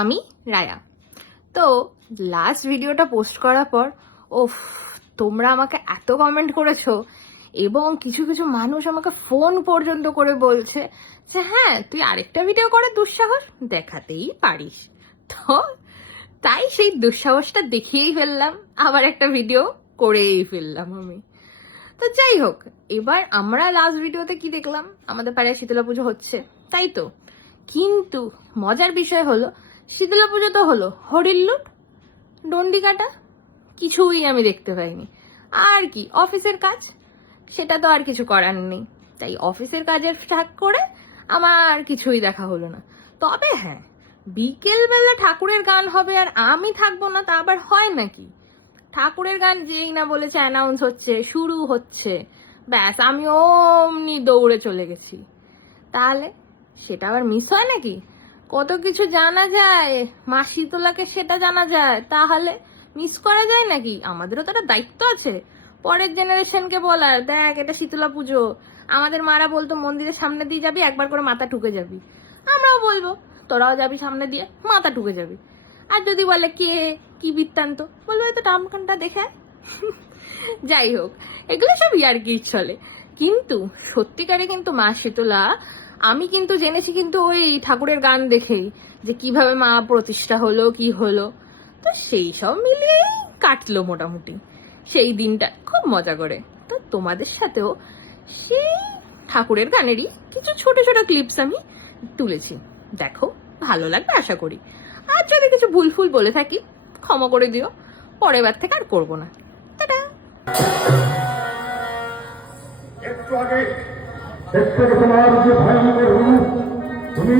আমি রায়া। তো লাস্ট ভিডিওটা পোস্ট করার পর ওফ, তোমরা আমাকে এত কমেন্ট করেছো এবং কিছু কিছু মানুষ আমাকে ফোন পর্যন্ত করে বলছে যে হ্যাঁ, তুই আরেকটা ভিডিও করে দুঃসাহস দেখাতেই পারিস। তো তাই সেই দুঃসাহসটা দেখিয়েই ফেললাম, আবার একটা ভিডিও করেই ফেললাম আমি। তো যাই হোক, এবার আমরা লাস্ট ভিডিওতে কি দেখলাম, আমাদের পাড়ায় শীতলা পুজো হচ্ছে, তাই তো। কিন্তু মজার বিষয় হলো, শীতলা পুজো তো হলো, হরিল্লুট ডন্ডি কাটা কিছুই আমি দেখতে পাইনি। আর কি অফিসের কাজ, সেটা তো আর কিছু করার নেই, তাই অফিসের কাজের ফাঁক করে আমার কিছুই দেখা হলো না। তবে হ্যাঁ, বিকেল বেলা ঠাকুরের গান হবে আর আমি থাকবো না, তা আবার হয় নাকি? ঠাকুরের গান যেই না বলেছে অ্যানাউন্স হচ্ছে, শুরু হচ্ছে, ব্যাস আমি অমনি দৌড়ে চলে গেছি। তাহলে সেটা আবার মিস হয় নাকি? কত কিছু জানা যায়, মা শীতলাকে সেটা জানা যায়, তাহলে মিস করা যায় নাকি? আমাদেরও তো একটা দায়িত্ব আছে পরের জেনারেশনকে বলার, দেখ এটা শীতলা পুজো। আমাদের মারা বলতো মন্দিরের সামনে দিয়ে যাবি, একবার করে মাথা ঠুকে যাবি। আমরাও বলবো তোরাও যাবি সামনে দিয়ে, মাথা ঠুকে যাবি। আর যদি বলে কে কি বৃত্তান্ত, বলবো হয়তো টামখানটা দেখে আয়। যাই হোক, এগুলো সব ইয়ার্কির চলে, কিন্তু সত্যিকারে কিন্তু মা শীতলা আমি কিন্তু জেনেছি কিন্তু ওই ঠাকুরের গান দেখেই, যে কিভাবে মা প্রতিষ্ঠা হলো কি হলো। তো সেই সব মিলিয়েই কাটলো মোটামুটি সেই দিনটা খুব মজা করে। তো তোমাদের সাথেও সেই ঠাকুরের গানেরই কিছু ছোট ছোট ক্লিপস আমি তুলেছি, দেখো ভালো লাগবে আশা করি। আর যদি কিছু ভুল ফুল বলে থাকি ক্ষমা করে দিও, পরের বার থেকে আর করবো না। টাটা। একটু আগে দেখতে তোমার যে ভয়ঙ্কর রূপ, তুমি